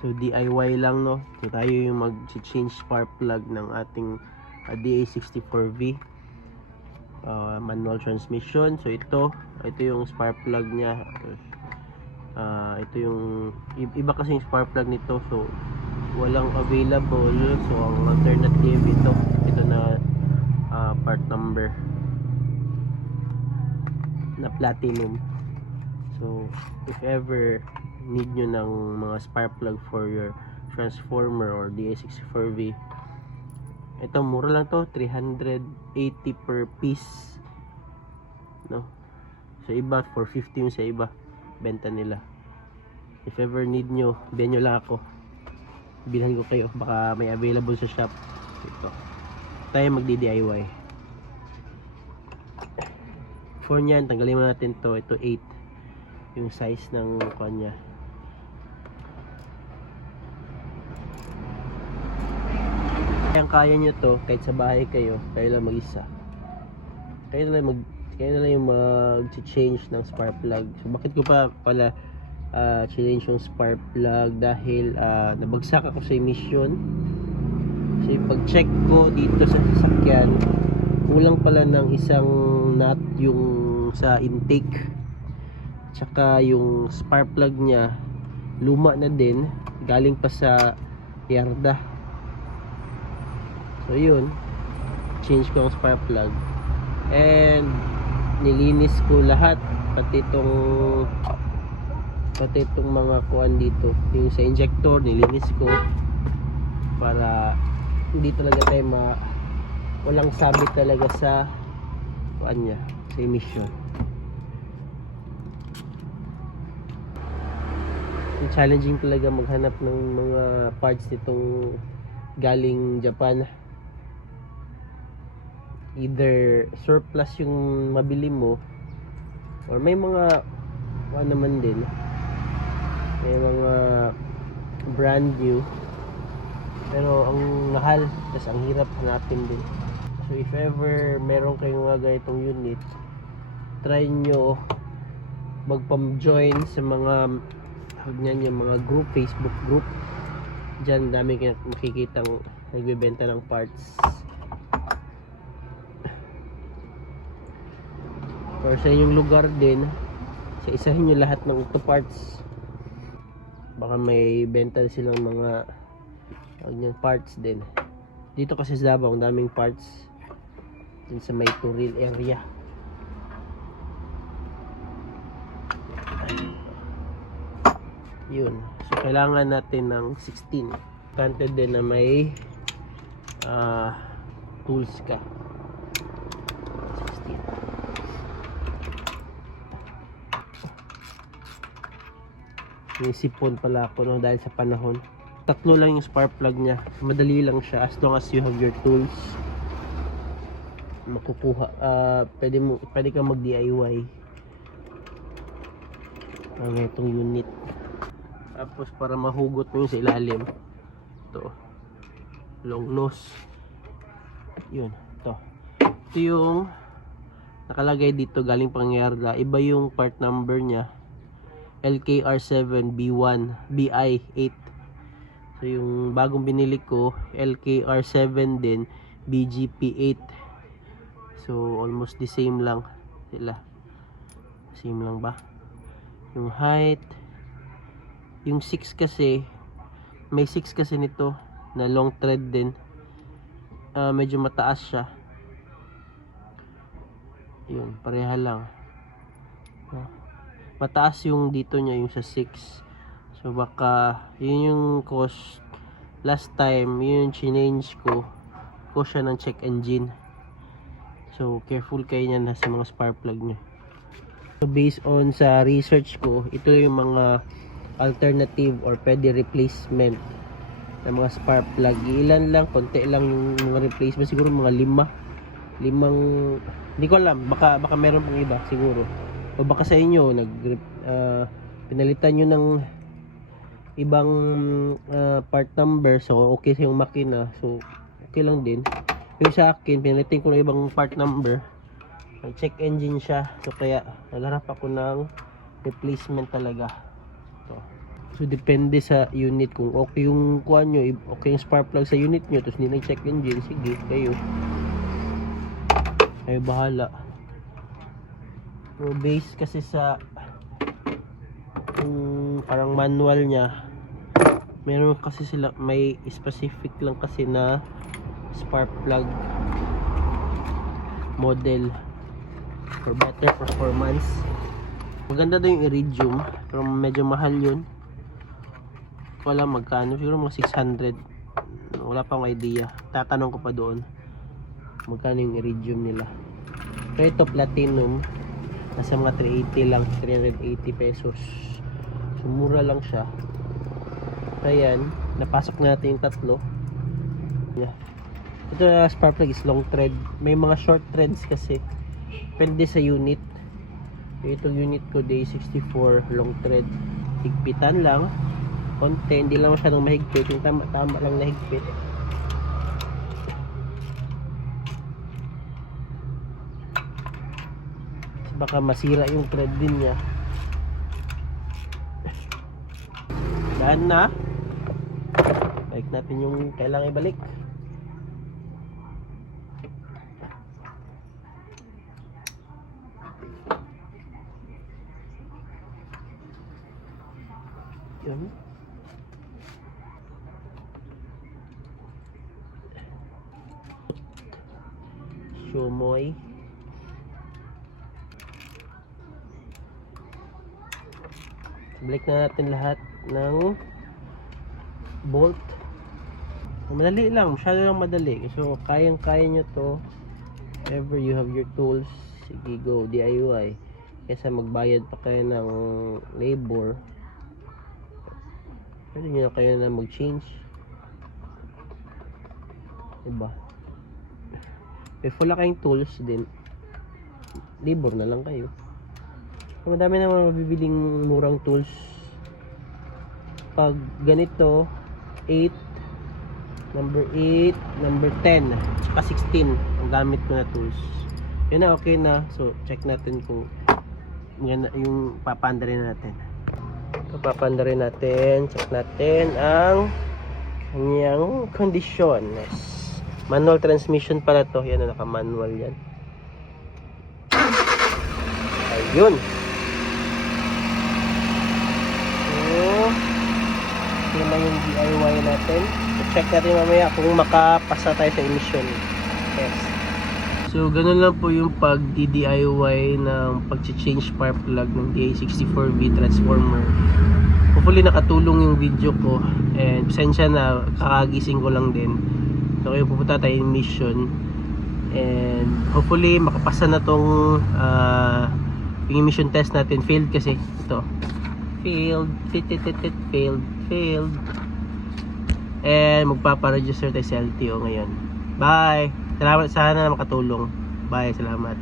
So DIY lang, no. So tayo yung mag-change spark plug ng ating DA64V manual transmission. So ito yung spark plug niya. Ito yung iba kasi yung spark plug nito, so walang available. So ang alternative ito na part number na platinum. So if ever need nyo ng mga spark plug for your transformer or DA64V, ito mura lang to, 380 per piece, no? Sa iba 450 yung sa iba benta nila. If ever need nyo, bilhin nyo lang ako, bilhan ko kayo, baka may available sa shop. Ito tayo magdi-DIY. For nyan, tanggalin mo natin to. Ito 8 yung size ng kanya. Kaya nyo to kahit sa bahay kayo lang mag-isa. Kayo na lang yung mag-change ng spark plug. So bakit ko pala change yung spark plug? Dahil nabagsak ako sa emission. So pag-check ko dito sa sasakyan, kulang pala ng isang nut yung sa intake. Tsaka yung spark plug niya luma na din, galing pa sa yarda. So yun, change ko ang spark plug and nilinis ko lahat, pati itong mga kuan dito, yung sa injector nilinis ko para hindi talaga tayo walang sabit talaga sa kuan niya, sa emission. Challenging talaga maghanap ng mga parts nitong galing Japan. Either surplus yung mabili mo, or may mga naman din, may mga brand new pero ang mahal, tas ang hirap hanapin din. So if ever meron kayong mga ganitong unit, try nyo magpam-join sa mga yung mga group, Facebook group. Diyan dami kayo makikitang nagbebenta ng parts. Or sa inyong lugar din, sa isahin nyo lahat ng auto parts. Baka may benta silang mga parts din. Dito kasi sa Davao, ang daming parts din sa may Turil area. Yun. So kailangan natin ng 16. Importante din na may tools ka. 16. May sipon pala ako, no, dahil sa panahon. Tatlo lang yung spark plug niya. Madali lang siya as long as you have your tools. Makukuha. Pwede kang mag-DIY ang itong unit. Tapos para mahugot mo yung sa ilalim, ito long nose. Yun, ito yung nakalagay dito, galing pang yarda. Iba yung part number nya, LKR7B1 BI8. So yung bagong binili ko, LKR7 din, BGP8. So almost the same lang sila. Same lang ba yung height? Yung 6 kasi, may 6 kasi nito na long thread din. Medyo mataas siya. Yun, pareha lang. Mataas yung dito niya, yung sa 6. So baka yun yung cost. Last time, yun yung change ko siya ng check engine. So careful kayo niyan sa mga spark plug niya. So based on sa research ko, ito yung mga alternative or pwede replacement ng mga spark plug. Ilan lang, konti lang yung mga replacement, siguro mga 5. Hindi ko alam, baka meron pang iba siguro, o baka sa inyo pinalitan nyo ng ibang part number, so okay sa yung makina, so okay lang din. Yung sa akin, pinalitan ko ng ibang part number, check engine siya, so kaya nagharap ako ng replacement talaga. So depende sa unit, kung okay yung kuha nyo, okay yung spark plug sa unit nyo, tapos hindi nag-check engine, sige, kayo bahala. So based kasi sa parang manual niya, meron kasi sila, may specific lang kasi na spark plug model for better performance. Maganda daw yung iridium, pero medyo mahal yun. Wala magkano, siguro mga 600. Wala pa akong idea, tatanong ko pa doon magkano yung iridium nila. Pero ito platinum, nasa mga 380 lang, 380 pesos. So mura lang siya. Ayan, napasok na natin yung tatlo. Yeah. Ito na spark plug is long thread. May mga short threads kasi, depende sa unit. Itong unit ko day64 long thread, higpitan lang konti, hindi lang masyadong mahigpit, yung tama lang na higpit. Baka masira yung thread din niya. Daan na. Balik natin yung kailangan ibalik. Yun. Shumoy. Balik na natin lahat ng bolt. Madali lang, masyado lang madali. So kayang-kaya nyo to. Whenever you have your tools, sige go, DIY. Kaysa magbayad pa kayo ng labor, pwede nyo na kayo na mag-change, diba? If wala kayong tools din, labor na lang kayo. Madami naman mabibiling murang tools. Pag ganito, 8, number 8, number 10, saka 16 ang gamit ko na tools. Yun na, okay na. So check natin kung yung papandarin natin. So papandarin natin, check natin ang kanyang kondisyon. Yes. Manual transmission pala to. Yan na, naka-manual yan. Ayun. So yun na yung DIY natin. So, check natin mamaya kung makapasa tayo sa emission. Yes. So ganun lang po yung pag-DIY ng pag-change spark plug ng DA64V transformer. Hopefully nakatulong yung video ko, and pasensya na, kakagising ko lang din. So kayo, pupunta tayo yung mission, and hopefully makapasa na tong yung emission test natin. Failed kasi ito, failed, failed, and magpapa-register tayo sa LTO ngayon. Bye! Salamat, sana na makatulong. Bye, salamat.